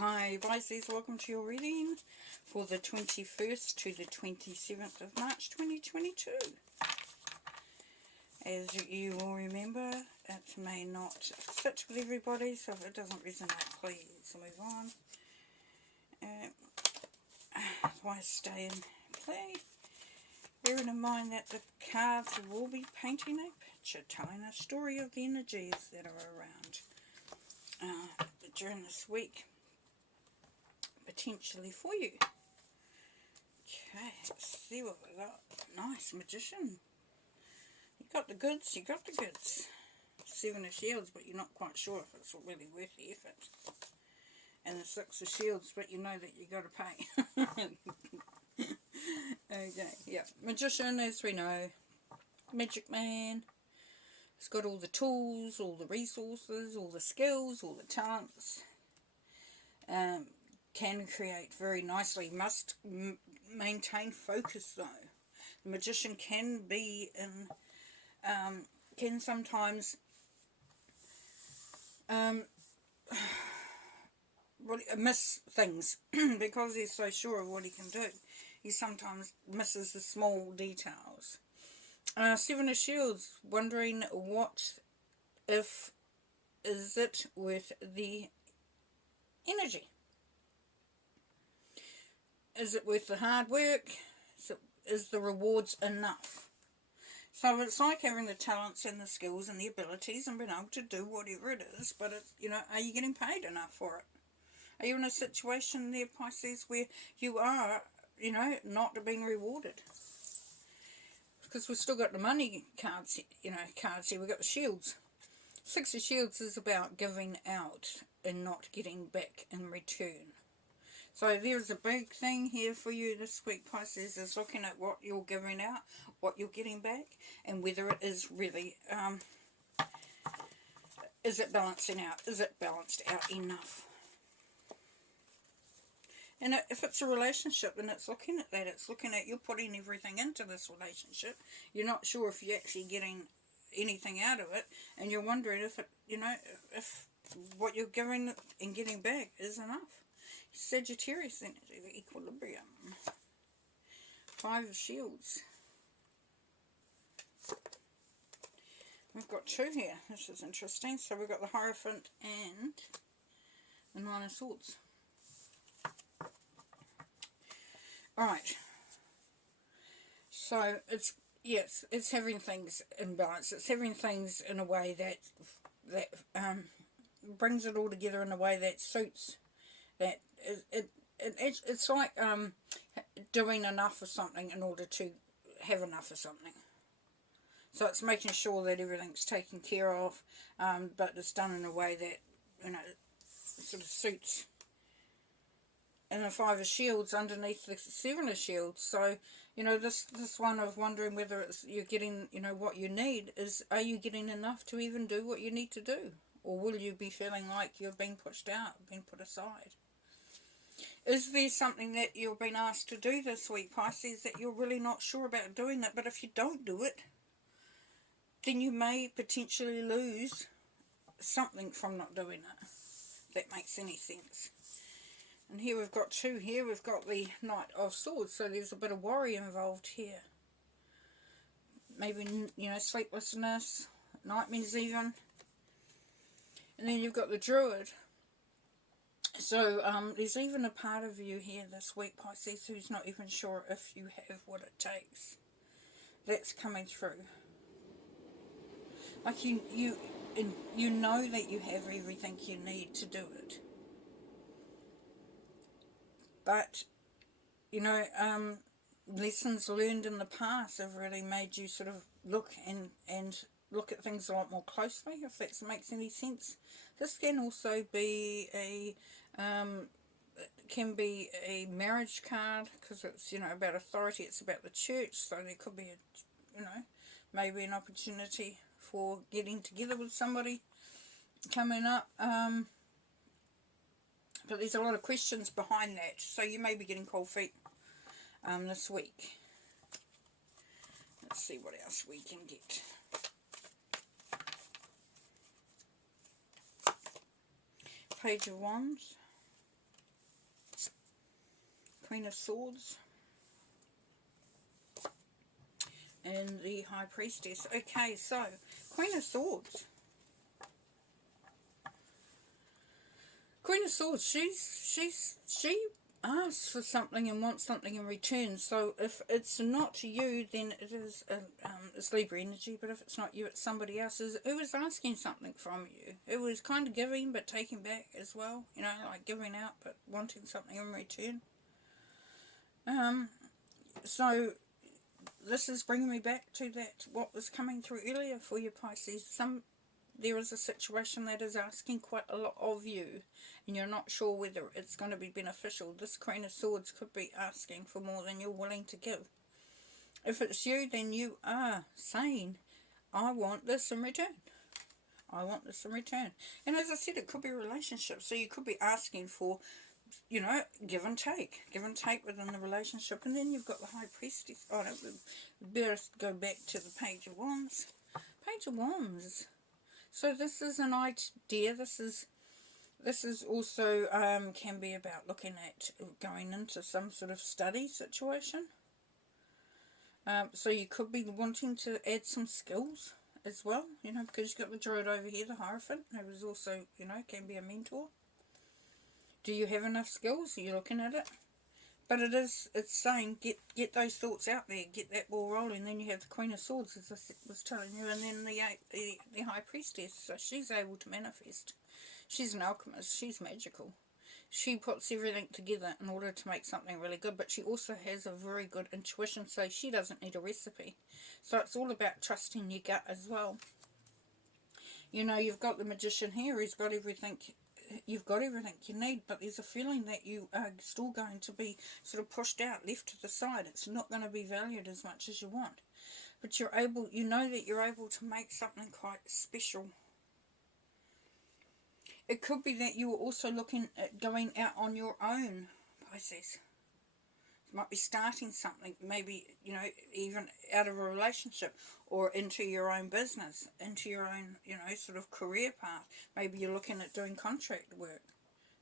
Hi Pisces, welcome to your reading for the 21st to the 27th of March 2022. As you will remember, it may not fit with everybody, so if it doesn't resonate, please move on. Otherwise stay and play. Bearing in mind that the cards will be painting a picture, telling a story of the energies that are around during this week, potentially for you. Okay, let's see what we got. Nice, Magician. You got the goods, you got the goods. Seven of Shields, but you're not quite sure if it's really worth the effort. And the Six of Shields, but you know that you got to pay. Okay, yeah. Magician, as we know, Magic Man. He's got all the tools, all the resources, all the skills, all the talents. Can create very nicely. Must maintain focus though. The Magician can be in, can sometimes miss things because he's so sure of what he can do. He sometimes misses the small details. Seven of Shields, wondering what if is it with the energy? Is it worth the hard work? Is the rewards enough? So it's like having the talents and the skills and the abilities and being able to do whatever it is, but it's, you know, are you getting paid enough for it? Are you in a situation there, Pisces, where you are, you know, not being rewarded? Because we've still got the money cards, you know, cards here. We've got the shields. Six of Shields is about giving out and not getting back in return. So there's a big thing here for you this week, Pisces, is looking at what you're giving out, what you're getting back, and whether it is really, is it balancing out? Is it balanced out enough? And if it's a relationship, then it's looking at that. It's looking at you're putting everything into this relationship. You're not sure if you're actually getting anything out of it, and you're wondering if it, you know, if what you're giving and getting back is enough. Sagittarius energy, the equilibrium. Five of Shields. We've got two here. This is interesting. So we've got the Hierophant and the Nine of Swords. Alright. So it's, yes, it's having things in balance. It's having things in a way that brings it all together in a way that suits. That it's like doing enough of something in order to have enough of something. So it's making sure that everything's taken care of, but it's done in a way that, you know, sort of suits. And the Five of Shields underneath the Seven of Shields. So, you know, this one of wondering whether it's you're getting, you know, what you need is, are you getting enough to even do what you need to do? Or will you be feeling like you're being pushed out, being put aside? Is there something that you've been asked to do this week, Pisces, that you're really not sure about doing it, but if you don't do it, then you may potentially lose something from not doing it, if that makes any sense. And here we've got two here. We've got the Knight of Swords, so there's a bit of worry involved here. Maybe, you know, sleeplessness, nightmares even. And then you've got the Druid. So there's even a part of you here this week, Pisces, who's not even sure if you have what it takes. That's coming through. Like you know that you have everything you need to do it. But, you know, lessons learned in the past have really made you sort of look and look at things a lot more closely, if that makes any sense. This can also be a marriage card, because it's, you know, about authority. It's about the church, so there could be a, you know, maybe an opportunity for getting together with somebody coming up. But there's a lot of questions behind that, so you may be getting cold feet this week. Let's see what else we can get. Page of Wands. Queen of Swords, and the High Priestess. Okay, so Queen of Swords. Queen of Swords, she asks for something and wants something in return. So if it's not you, then it is it's Libra energy. But if it's not you, it's somebody else who is asking something from you. Who is kind of giving but taking back as well. You know, like giving out but wanting something in return. So this is bringing me back to that what was coming through earlier for you, Pisces. There is a situation that is asking quite a lot of you, and you're not sure whether it's going to be beneficial. This Queen of Swords could be asking for more than you're willing to give. If it's you, then you are saying, I want this in return. I want this in return. And as I said, it could be a relationship. So you could be asking for, you know, give and take. Give and take within the relationship. And then you've got the High Priestess. Oh, no, we better go back to the Page of Wands. Page of Wands. So this is an idea. This is also can be about looking at going into some sort of study situation. So you could be wanting to add some skills as well, you know, because you've got the Druid over here, the Hierophant, who is also, you know, can be a mentor. Do you have enough skills? Are you looking at it? But it's saying get those thoughts out there, get that ball rolling. Then you have the Queen of Swords, as I was telling you, and then the High Priestess. So she's able to manifest. She's an alchemist. She's magical. She puts everything together in order to make something really good. But she also has a very good intuition, so she doesn't need a recipe. So it's all about trusting your gut as well. You know, you've got the Magician here. He's got everything. You've got everything you need, but there's a feeling that you are still going to be sort of pushed out, left to the side. It's not going to be valued as much as you want. But you're able, you know that you're able to make something quite special. It could be that you were also looking at going out on your own, Pisces. You might be starting something, maybe, you know, even out of a relationship or into your own business, into your own, you know, sort of career path. Maybe you're looking at doing contract work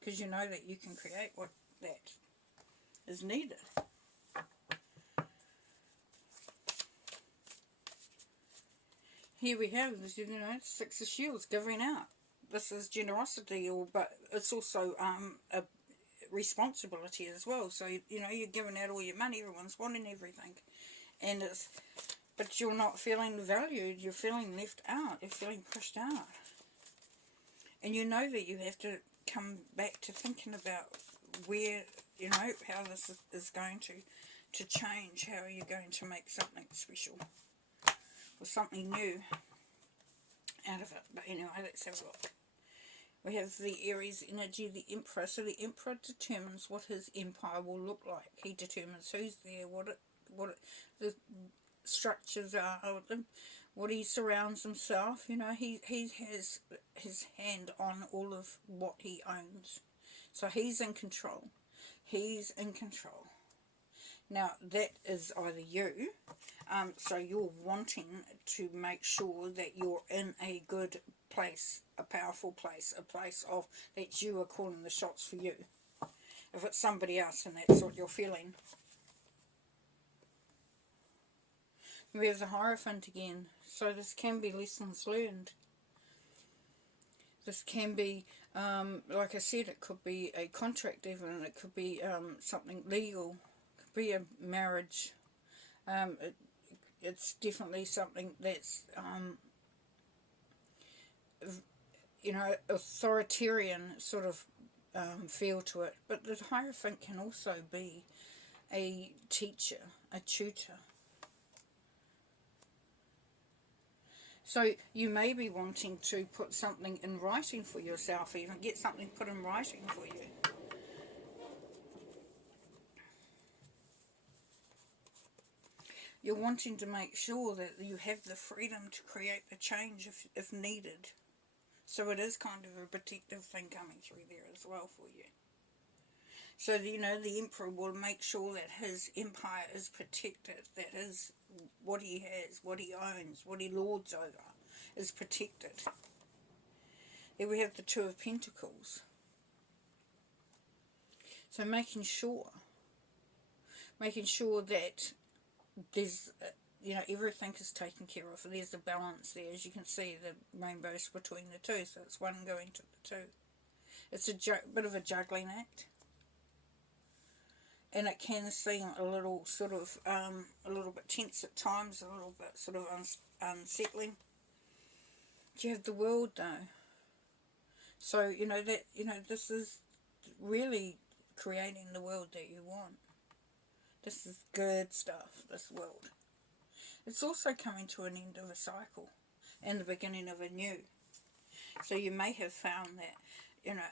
because you know that you can create what that is needed. Here we have this, you know, Six of Shields, giving out. This is generosity, but it's also a responsibility as well. So you know, you're giving out all your money, everyone's wanting everything, and but you're not feeling valued, you're feeling left out, you're feeling pushed out, and you know that you have to come back to thinking about where, you know, how this is going to change. How are you going to make something special or something new out of it? But anyway, let's have a look. We have the Aries energy, the Emperor. So the Emperor determines what his empire will look like. He determines who's there, the structures are, what he surrounds himself. You know, he has his hand on all of what he owns. So he's in control. He's in control. Now, that is either you, so you're wanting to make sure that you're in a good place, a powerful place, a place of that you are calling the shots for you. If it's somebody else and that's what you're feeling. We have the Hierophant again, so this can be lessons learned. This can be, like I said, it could be a contract even, it could be something legal, it could be a marriage. It's definitely something that's, you know, authoritarian sort of feel to it. But the Hierophant can also be a teacher, a tutor. So you may be wanting to put something in writing for yourself, even get something put in writing for you. You're wanting to make sure that you have the freedom to create the change if needed. So it is kind of a protective thing coming through there as well for you. So, you know, the Emperor will make sure that his empire is protected, that his, what he has, what he owns, what he lords over is protected. Then we have the Two of Pentacles. So making sure making sure that there's, you know, everything is taken care of. There's a balance there, as you can see, the rainbows between the two, so it's one going to the two. It's a bit of a juggling act, and it can seem a little sort of, a little bit tense at times, a little bit sort of unsettling. You have the world though, so you know that, you know, this is really creating the world that you want. This is good stuff, this world. It's also coming to an end of a cycle and the beginning of a new. So you may have found that, you know,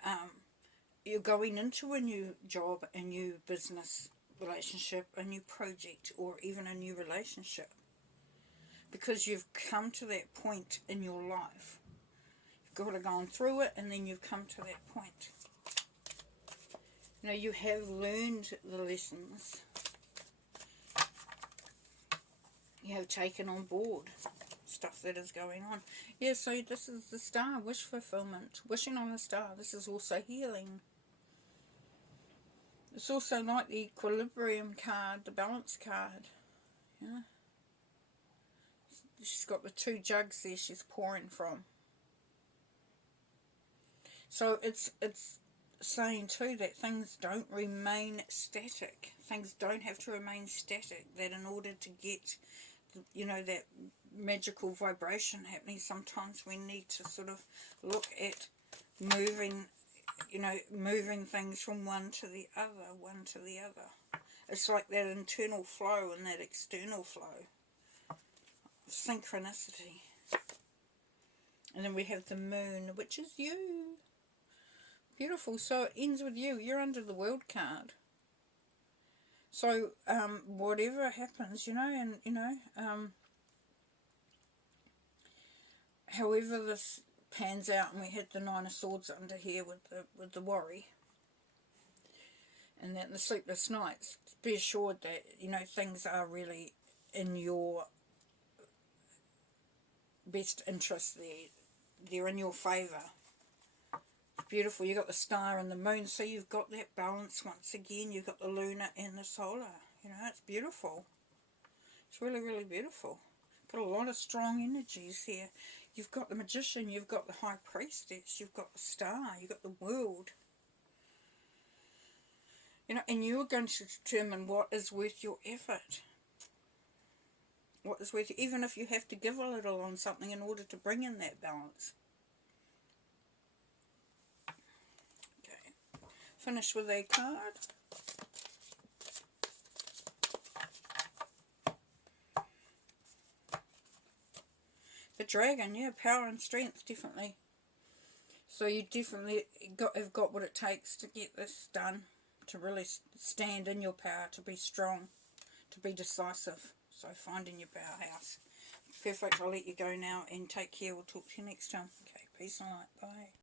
you're going into a new job, a new business relationship, a new project, or even a new relationship, because you've come to that point in your life. You've got to go through it, and then you've come to that point. You know, you have learned the lessons. You have taken on board stuff that is going on. Yeah, so this is the star, wish fulfillment, wishing on a star. This is also healing. It's also like the equilibrium card, the balance card. Yeah. She's got the two jugs there she's pouring from. So it's saying too that things don't remain static. Things don't have to remain static. That in order to get, you know, that magical vibration happening, sometimes we need to sort of look at moving, you know, moving things from one to the other, one to the other. It's like that internal flow and that external flow. Synchronicity. And then we have the moon, which is you. Beautiful. So it ends with you. You're under the world card. So whatever happens, you know, and you know, however this pans out, and we had the Nine of Swords under here with the worry, and then the sleepless nights. Be assured that, you know, things are really in your best interest. They're in your favour. It's beautiful. You've got the star and the moon, so you've got that balance once again. You've got the lunar and the solar. You know, it's beautiful. It's really, really beautiful. Got a lot of strong energies here. You've got the Magician, you've got the High Priestess, you've got the Star, you've got the World. You know, and you're going to determine what is worth your effort. What is worth, even if you have to give a little on something in order to bring in that balance. Okay, finish with a card. The Dragon, yeah, power and strength, definitely. So you definitely have got what it takes to get this done, to really stand in your power, to be strong, to be decisive. So finding your powerhouse. Perfect, I'll let you go now and take care. We'll talk to you next time. Okay, peace and light. Bye.